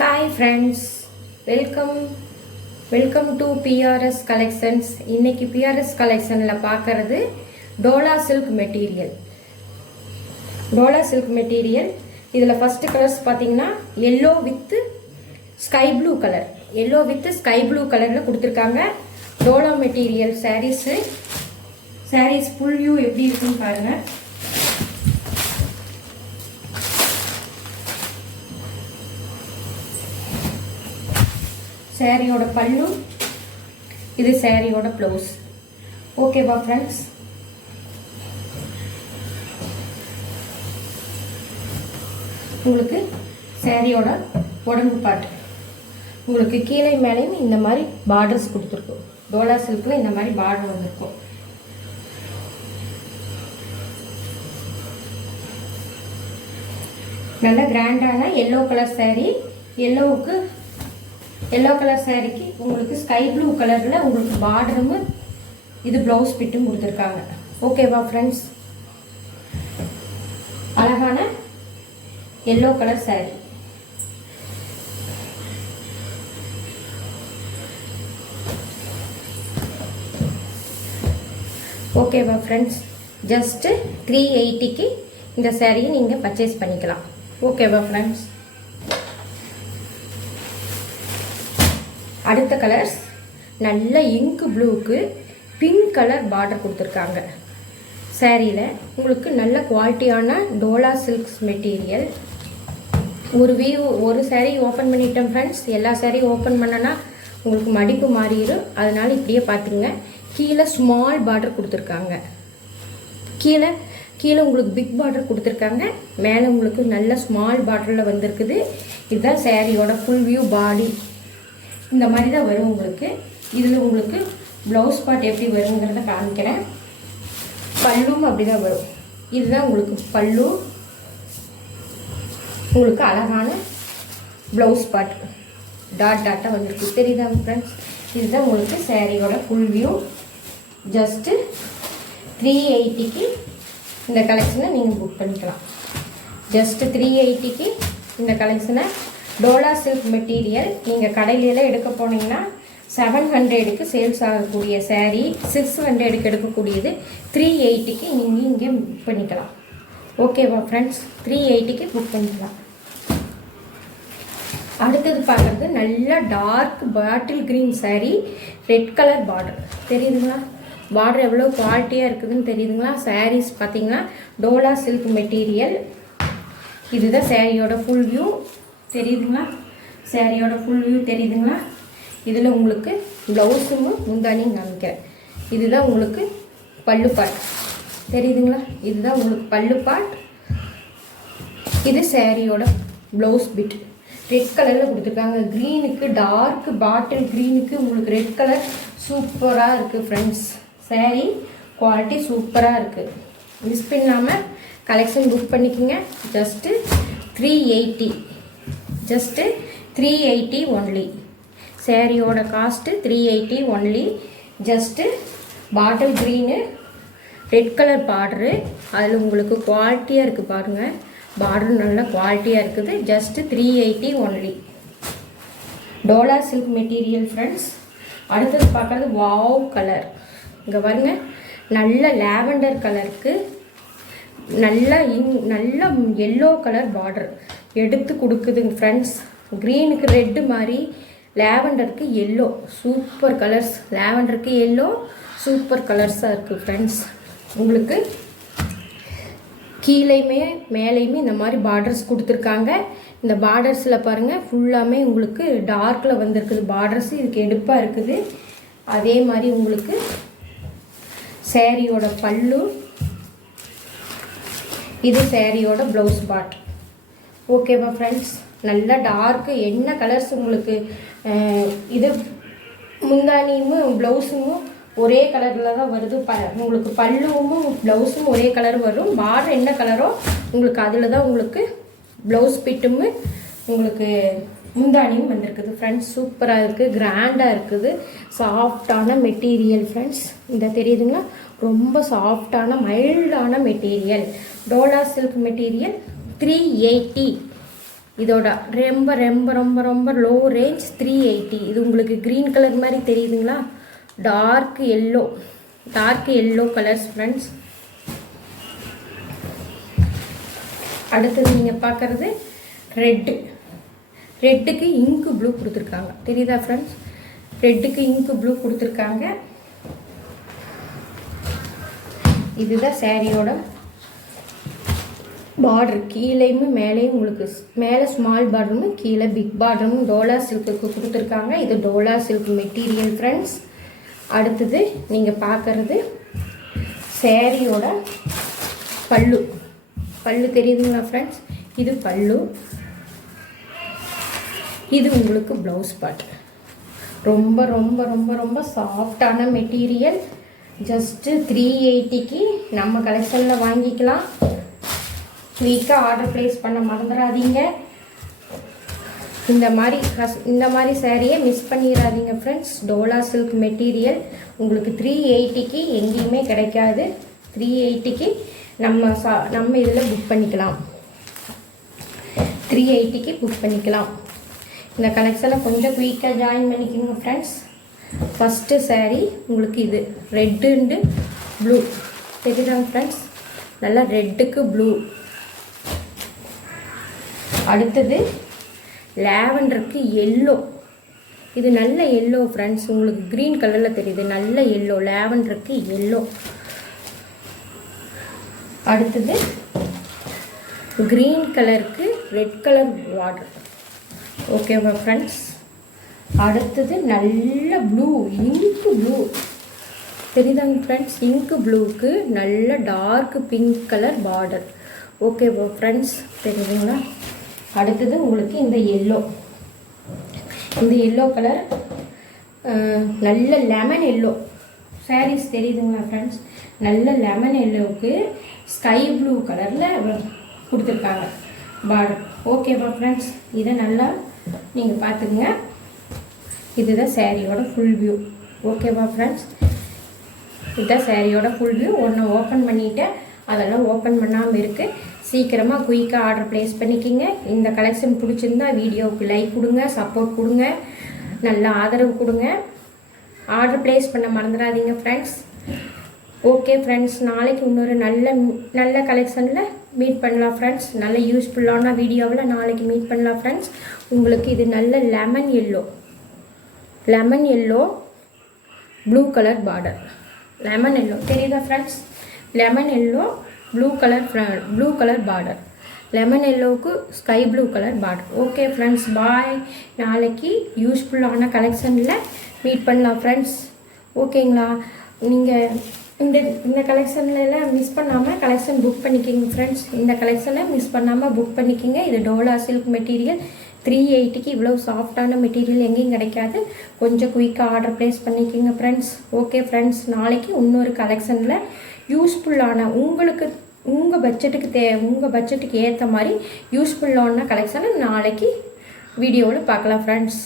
Hi friends, welcome to PRS collections. இன்னைக்கு PRS collectionல பார்க்கிறது Dola silk material. Dola silk material இதுல first colours பாத்தீங்கன்னா yellow with sky blue color. yellow with sky blue colorல கொடுத்திருக்காங்க. Dola material sarees full view எப்படி இருக்குன்னு பாருங்க. சாரியோட பல்லு, இது சாரியோட ப்ளவுஸ். ஓகேவா ஃப்ரெண்ட்ஸ்? உங்களுக்கு சாரியோட உடம்பு பாட்டு உங்களுக்கு கீழே மேலேயும் இந்த மாதிரி பார்டர்ஸ் கொடுத்துருக்கும். டோலா சில்க்ல இந்த மாதிரி பார்டர் வந்திருக்கும். நல்ல கிராண்டான yellow colour sorry. Yellow colour சாரிக்கு உங்களுக்கு ஸ்கை ப்ளூ கலரில் உங்களுக்கு பார்டரும் இது ப்ளவுஸ் பிட்டும் கொடுத்துருக்காங்க. ஓகேவா ஃப்ரெண்ட்ஸ்? அழகான எல்லோ கலர் சாரி. ஓகேவா ஃப்ரெண்ட்ஸ்? ஜஸ்ட் 380க்கு இந்த சாரியை நீங்கள் பர்ச்சேஸ் பண்ணிக்கலாம். ஓகேவா ஃப்ரெண்ட்ஸ்? அடுத்த கலர்ஸ் நல்ல இங்க் ப்ளூக்கு பிங்க் கலர் பார்டர் கொடுத்துருக்காங்க. சாரியில் உங்களுக்கு நல்ல குவாலிட்டியான டோலா சில்க்ஸ் மெட்டீரியல். ஒரு சாரீ ஓப்பன் பண்ணிட்டேன் ஃப்ரெண்ட்ஸ். எல்லா சாரியும் ஓப்பன் பண்ணனா உங்களுக்கு மடிப்பு மாறிடும். அதனால இப்படியே பார்த்துங்க. கீழே ஸ்மால் பார்டர் கொடுத்துருக்காங்க. கீழே உங்களுக்கு பிக் பார்டர் கொடுத்துருக்காங்க. மேலே உங்களுக்கு நல்ல ஸ்மால் பார்டரில் வந்திருக்குது. இதுதான் சாரியோட ஃபுல் வியூ பாடி. இந்த மாதிரி தான் வரும் உங்களுக்கு. இதில் உங்களுக்கு ப்ளவுஸ் பார்ட் எப்படி வருங்கிறத காமிக்கிறேன். பல்லும் அப்படி தான் வரும். இதுதான் உங்களுக்கு பல்லு. உங்களுக்கு அழகான ப்ளவுஸ் பார்ட் டாட்டாக வந்துருக்கு. தெரியுதா ஃப்ரெண்ட்ஸ்? இதுதான் உங்களுக்கு சாரியோட ஃபுல் வியூ. ஜஸ்ட்டு 380க்கு இந்த கலெக்ஷனை நீங்கள் புக் பண்ணிக்கலாம். ஜஸ்ட்டு 380க்கு இந்த கலெக்ஷனை டோலா சில்க் மெட்டீரியல் நீங்கள் கடையிலெல்லாம் எடுக்க போனீங்கன்னா 700க்கு சேல்ஸ் ஆகக்கூடிய சாரீ 600க்கு எடுக்கக்கூடியது 380க்கு நீங்கள் இங்கே புக் பண்ணிக்கலாம். ஓகேவா ஃப்ரெண்ட்ஸ்? 380க்கு புக் பண்ணிக்கலாம். அடுத்தது பார்க்குறது நல்ல dark bottle green sari, red colour border. தெரியுதுங்களா? பார்டர் எவ்வளோ குவாலிட்டியாக இருக்குதுன்னு தெரியுதுங்களா? சாரீஸ் பார்த்தீங்கன்னா டோலா சில்க் மெட்டீரியல். இதுதான் சாரியோட ஃபுல் வியூ. தெரியுதுங்களா? சாரியோட ஃபுல் வியூ தெரியுதுங்களா? இதில் உங்களுக்கு ப்ளவுஸும் முந்தானியும் காமிக்கிறேன். இதுதான் உங்களுக்கு பல்லு பாட். தெரியுதுங்களா? இதுதான் உங்களுக்கு பல்லு பாட். இது சாரியோட ப்ளவுஸ் பிட். ரெட் கலரில் கொடுத்துருக்காங்க. க்ரீனுக்கு டார்க் பாட்டில் க்ரீனுக்கு உங்களுக்கு ரெட் கலர் சூப்பராக இருக்குது ஃப்ரெண்ட்ஸ். சாரி குவாலிட்டி சூப்பராக இருக்குது. மிஸ் பண்ணாமல் கலெக்ஷன் புக் பண்ணிக்கோங்க. Just 380 only. சாரியோட cost 380 only. Just bottle green red colour border. அதில் உங்களுக்கு குவாலிட்டியாக இருக்குது பாருங்கள். பார்டரு நல்ல குவாலிட்டியாக இருக்குது. Just 380 only. டோலா சில்க் மெட்டீரியல் ஃப்ரெண்ட்ஸ். அடுத்தது பார்க்குறது வாவ் கலர். இங்கே பாருங்க, நல்ல லாவெண்டர் கலருக்கு நல்ல எல்லோ கலர் பார்டர் எடுத்து கொடுக்குதுங்க ஃப்ரெண்ட்ஸ். க்ரீனுக்கு ரெட்டு மாதிரி, லாவெண்டருக்கு எல்லோ சூப்பர் கலர்ஸ். லாவெண்டருக்கு எல்லோ சூப்பர் கலர்ஸாக இருக்குது ஃப்ரெண்ட்ஸ். உங்களுக்கு கீழேயுமே மேலேயுமே இந்த மாதிரி பார்டர்ஸ் கொடுத்துருக்காங்க. இந்த பார்டர்ஸில் பாருங்கள் ஃபுல்லாமே உங்களுக்கு டார்க்கில் வந்திருக்குது பார்டர்ஸ். இதுக்கு எடுப்பாக இருக்குது. அதே மாதிரி உங்களுக்கு சாரியோட பல்லு, இது சாரியோட ப்ளவுஸ் பார்ட். ஓகேவா ஃப்ரெண்ட்ஸ்? நல்ல டார்க்கு என்ன கலர்ஸ் உங்களுக்கு இது முந்தானியும் ப்ளவுஸும் ஒரே கலரில் தான் வருது. உங்களுக்கு பல்லுவும் ப்ளவுஸும் ஒரே கலர் வரும். பார்டர் என்ன கலரோ உங்களுக்கு அதில் தான் உங்களுக்கு ப்ளவுஸ் பிட்டும் உங்களுக்கு முந்தானியும் வந்திருக்குது ஃப்ரெண்ட்ஸ். சூப்பராக இருக்குது, கிராண்டாக இருக்குது. சாஃப்டான மெட்டீரியல் ஃப்ரெண்ட்ஸ். இந்த தெரியுதுங்களா? ரொம்ப சாஃப்டான மைல்டான மெட்டீரியல். டோலா சில்க் மெட்டீரியல் 380 இதோட ரொம்ப ரொம்ப ரொம்ப ரொம்ப லோ ரேஞ்ச் 380. இது உங்களுக்கு க்ரீன் கலர் மாதிரி தெரியுதுங்களா? Dark yellow colours friends. அடுத்தது நீங்கள் பார்க்குறது ரெட்டுக்கு இங்கு ப்ளூ கொடுத்துருக்காங்க. தெரியுதா ஃப்ரெண்ட்ஸ்? ரெட்டுக்கு இங்கு ப்ளூ கொடுத்துருக்காங்க. இதுதான் சாரியோட பார்டர். கீழேயும் மேலேயும் உங்களுக்கு மேலே ஸ்மால் பார்டரும் கீழே பிக் பார்டரும் டோலா சில்க்குக்கு கொடுத்துருக்காங்க. இது டோலா சில்க் மெட்டீரியல் ஃப்ரெண்ட்ஸ். அடுத்தது நீங்கள் பார்க்குறது சாரியோட பல்லு தெரியுதுங்களா ஃப்ரெண்ட்ஸ்? இது பல்லு. இது உங்களுக்கு ப்ளவுஸ் பார்ட். ரொம்ப ரொம்ப ரொம்ப ரொம்ப சாஃப்டான மெட்டீரியல். ஜஸ்ட்டு 380க்கு நம்ம கலெக்ஷனில் வாங்கிக்கலாம். குயிக்காக ஆர்டர் ப்ளேஸ் பண்ண மறந்துடாதீங்க. இந்த மாதிரி சாரியை மிஸ் பண்ணிடாதீங்க ஃப்ரெண்ட்ஸ். டோலா சில்க் மெட்டீரியல் உங்களுக்கு 380க்கு எங்கேயுமே கிடைக்காது. 380க்கு நம்ம இதில் புக் பண்ணிக்கலாம். 380க்கு புக் பண்ணிக்கலாம். இந்த கலெக்ஷனை கொஞ்சம் குயிக்காக ஜாயின் பண்ணிக்கோங்க ஃப்ரெண்ட்ஸ். ஃபஸ்ட்டு சாரீ உங்களுக்கு இது ரெட்டு அண்டு ப்ளூ தெரியுதாங்க ஃப்ரெண்ட்ஸ்? நல்லா ரெட்டுக்கு ப்ளூ. அடுத்தது லாவெண்டருக்கு எல்லோ. இது நல்ல எல்லோ ஃப்ரெண்ட்ஸ். உங்களுக்கு க்ரீன் கலரில் தெரியுது. நல்ல எல்லோ, லாவெண்டருக்கு எல்லோ. அடுத்தது க்ரீன் கலருக்கு ரெட் கலர் பார்டர். ஓகேவா ஃப்ரெண்ட்ஸ்? அடுத்தது நல்ல ப்ளூ, இங்கு ப்ளூ தெரியுதாங்க ஃப்ரெண்ட்ஸ்? இங்கு ப்ளூவுக்கு நல்ல டார்க் பிங்க் கலர் பார்டர். ஓகேவா ஃப்ரெண்ட்ஸ்? தெரியுதுங்களா? அடுத்தது உங்களுக்கு இந்த எல்லோ கலர் நல்ல லெமன் எல்லோ சாரீஸ் தெரியுதுங்களா ஃப்ரெண்ட்ஸ்? நல்ல லெமன் எல்லோவுக்கு ஸ்கை ப்ளூ கலரில் கொடுத்துருக்காங்க பார்டர். ஓகேவா ஃப்ரெண்ட்ஸ்? இதை நல்லா நீங்கள் பார்த்துக்குங்க. இதுதான் சாரியோட ஃபுல் வியூ. ஓகேவா ஃப்ரெண்ட்ஸ்? இதுதான் சாரியோட ஃபுல் வியூ. ஒன்று ஓப்பன் பண்ணிவிட்டேன், அதெல்லாம் ஓப்பன் பண்ணாமல் இருக்குது. சீக்கிரமாக குயிக்காக ஆர்டர் ப்ளேஸ் பண்ணிக்கிங்க. இந்த கலெக்ஷன் பிடிச்சிருந்தா வீடியோவுக்கு லைக் கொடுங்க, சப்போர்ட் கொடுங்க, நல்ல ஆதரவு கொடுங்க. ஆர்டர் ப்ளேஸ் பண்ண மறந்துடாதீங்க ஃப்ரெண்ட்ஸ். ஓகே ஃப்ரெண்ட்ஸ், நாளைக்கு இன்னொரு நல்ல கலெக்ஷனில் மீட் பண்ணலாம் ஃப்ரெண்ட்ஸ். நல்ல யூஸ்ஃபுல்லான வீடியோவில் நாளைக்கு மீட் பண்ணலாம் ஃப்ரெண்ட்ஸ். உங்களுக்கு இது நல்ல lemon yellow blue colour border. Lemon yellow தெரியுதா friends? Lemon yellow blue colour border. Lemon எல்லோவுக்கு sky blue colour border. Okay friends, bye. நாளைக்கு யூஸ்ஃபுல்லான கலெக்ஷனில் மீட் பண்ணலாம் ஃப்ரெண்ட்ஸ். ஓகேங்களா? நீங்கள் இந்த கலெக்ஷன்லாம் மிஸ் பண்ணாமல் கலெக்ஷன் புக் பண்ணிக்கிங்க ஃப்ரெண்ட்ஸ். இந்த கலெக்ஷனை மிஸ் பண்ணாமல் புக் பண்ணிக்கிங்க. இது டோலா சில்க் மெட்டீரியல் 380க்கு இவ்வளோ சாஃப்டான மெட்டீரியல் எங்கேயும் கிடைக்காது. கொஞ்சம் குயிக்காக ஆர்டர் ப்ளேஸ் பண்ணிக்கிங்க ஃப்ரெண்ட்ஸ். ஓகே ஃப்ரெண்ட்ஸ், நாளைக்கு இன்னொரு கலெக்ஷனில் யூஸ்ஃபுல்லான உங்கள் பட்ஜெட்டுக்கு ஏற்ற மாதிரி யூஸ்ஃபுல்லான கலெக்ஷனை நாளைக்கு வீடியோவில் பார்க்கலாம் ஃப்ரெண்ட்ஸ்.